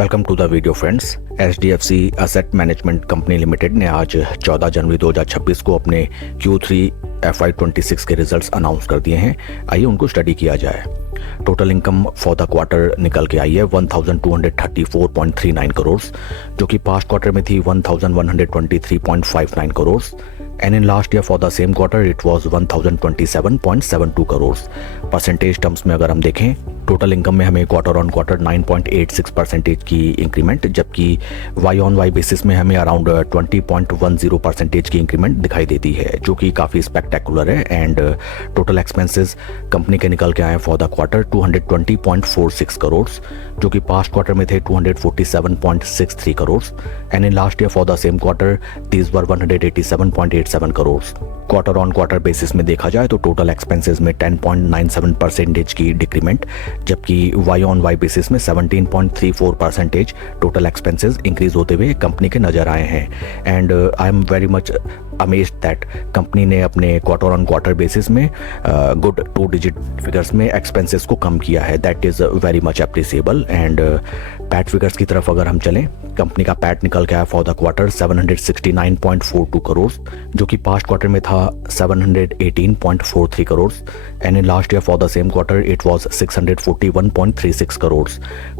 Welcome to the video friends. HDFC asset management company limited ने आज 14 जनवरी 2026 को अपने Q3 FY26 के रिजल्ट्स अनाउंस कर दिए हैं। आइए उनको स्टडी किया जाए। Total income for the quarter निकल के आई है 1234.39 करोड़, जो कि पास्ट क्वार्टर में थी 1123.59 crore, and in last year for the same quarter it was 1027.72 crore. Percentage terms में अगर हम देखें, टोटल इनकम में हमें क्वार्टर ऑन क्वार्टर 9.86% की इंक्रीमेंट, जबकि वाई ऑन वाई बेसिस में हमें अराउंड 20.10% की इंक्रीमेंट दिखाई देती है, जो कि काफ़ी स्पेक्टेकुलर है। एंड टोटल एक्सपेंसेस कंपनी के निकल के आए फॉर द क्वार्टर 220.46 करोड़, जो कि पास्ट क्वार्टर में थे 247.63 crore, and in last year for the same quarter these were 187.87 crore. Quarter on quarter basis में देखा जाए तो टोटल एक्सपेंसेस में 10.97% की डिक्रीमेंट, जबकि वाई ऑन वाई बेसिस में 17.34% टोटल एक्सपेंसेस इंक्रीज होते हुए कंपनी के नजर आए हैं। And I am very much amazed that company ने अपने क्वार्टर ऑन क्वार्टर बेसिस में गुड 2 डिजिट फिगर्स में एक्सपेंसेस को कम किया है। That is very much appreciable. And PAT figures की तरफ अगर हम चलें, कंपनी का पैट निकल के आया फॉर द क्वार्टर 769.42 करोड़, जो कि पास्ट क्वार्टर में था 718.43 crore, and in last year for the same quarter it was 641.36 crore.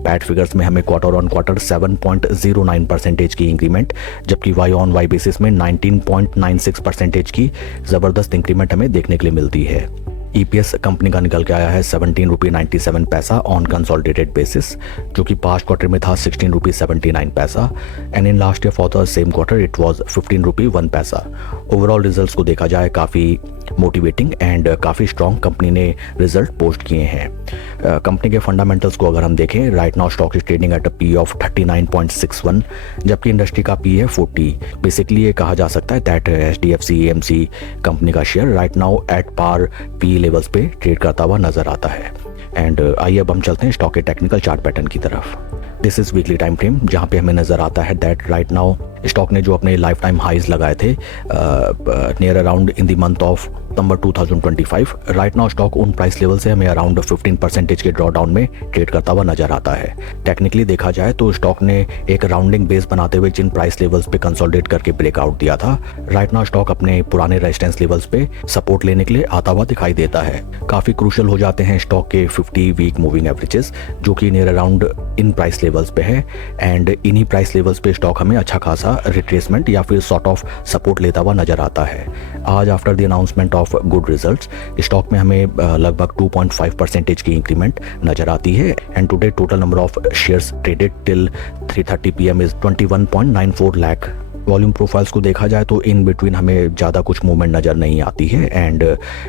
PAT figures में हमें क्वार्टर ऑन क्वार्टर 7.09% की इंक्रीमेंट, जबकि वाई ऑन वाई बेसिस में 19.96% की ज़बरदस्त इंक्रीमेंट हमें देखने के लिए मिलती है। EPS कंपनी का निकल के आया है 17.97 रुपये ऑन कंसोलिडेटेड बेसिस, जो कि पास्ट क्वार्टर में था 16.79 रुपये, and in last year for the same quarter it was 15.01 रुपये। ओवरऑल रिजल्ट्स को देखा जाए काफ़ी मोटिवेटिंग एंड काफ़ी स्ट्रॉन्ग कंपनी ने रिजल्ट पोस्ट किए हैं। कंपनी के फंडामेंटल्स को अगर हम देखें, right now stock is trading at a P of 39.61, जबकि इंडस्ट्री का P है 40। बेसिकली ये कहा जा सकता है दैट HDFC AMC कंपनी का share right now at par P levels पे ट्रेड करता हुआ नजर आता है। एंड आइए अब हम चलते हैं स्टॉक के टेक्निकल चार्ट पैटर्न की तरफ। This is weekly time frame, जहां पे हमें नजर आता है दैट राइट नाउ स्टॉक ने जो अपने लाइफ टाइम हाइज लगाए थे near around in the month of September 2025, right now stock उन प्राइस लेवल से हमें अराउंड 15% के ड्रॉ डाउन में ट्रेड करता हुआ नजर आता है। टेक्निकली देखा जाए तो स्टॉक ने एक राउंडिंग बेस बनाते हुए जिन प्राइस लेवल्स पे कंसोलिडेट करके ब्रेकआउट दिया था, राइट नाउ स्टॉक अपने पुराने रेजिस्टेंस लेवल्स पे सपोर्ट लेने के लिए आता हुआ दिखाई देता है। काफी क्रूशियल हो जाते हैं स्टॉक के 50 वीक मूविंग एवरेजेस, जो कि near around in price levels पे है, एंड इन्हीं प्राइस लेवल्स पे स्टॉक हमें अच्छा खासा रिट्रेसमेंट या फिर सॉर्ट ऑफ सपोर्ट लेता हुआ नजर आता है। आज after the announcement of good results stock में हमें लगभग 2.5% की इंक्रीमेंट नजर आती है। And today total number of shares traded till 3:30 PM is 21.94 lakh. Volume profiles को देखा जाए तो इन बिटवीन हमें ज़्यादा कुछ मूवमेंट नज़र नहीं आती है। एंड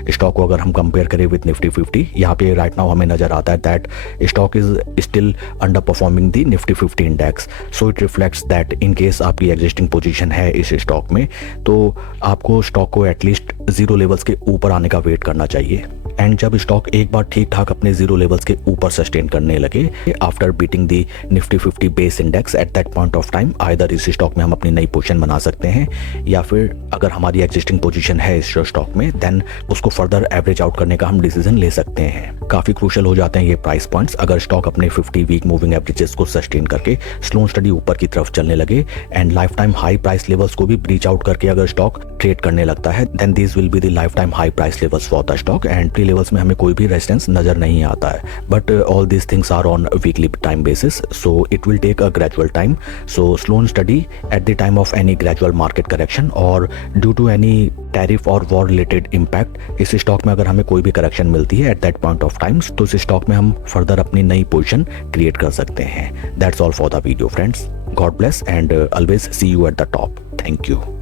स्टॉक को अगर हम कंपेयर करें विद निफ्टी 50, यहाँ पे राइट नाउ हमें नज़र आता है that stock is still under performing the Nifty 50 index. So it reflects that in case आपकी एग्जिस्टिंग पोजीशन है इस स्टॉक में, तो आपको स्टॉक को एटलीस्ट जीरो लेवल्स के ऊपर आने का वेट करना चाहिए। एंड जब स्टॉक एक बार ठीक ठाक अपने जीरो लेवल्स के ऊपर सस्टेन करने लगे after beating the Nifty 50 base index, at that point of time either इस स्टॉक में हम अपनी नई पोजीशन बना सकते हैं, या फिर अगर हमारी एग्जिस्टिंग पोजीशन है इस स्टॉक में देन उसको फर्दर एवरेज आउट करने का हम डिसीजन ले सकते हैं। काफी क्रूशियल हो जाते हैं ये प्राइस पॉइंट्स अगर स्टॉक अपने 50 वीक मूविंग एवरेजेस को सस्टेन करके स्लो स्टडी ऊपर की तरफ चलने लगे, and life time high price levels को भी ब्रीच आउट करके अगर स्टॉक ट्रेड करने लगता है, then this will be the lifetime high price levels for the stock. And pre levels में हमें कोई भी रेजिस्टेंस नजर नहीं आता है, but all these things are on weekly time basis, so it will take a gradual time. So slow study at the time of any gradual market correction और due to any tariff और war related impact इस stock में अगर हमें कोई भी correction मिलती है at that point of times, तो इस स्टॉक में हम फर्दर अपनी नई पोजीशन क्रिएट कर सकते हैं। That's all for the video friends. God bless and always see you at the top. Thank you.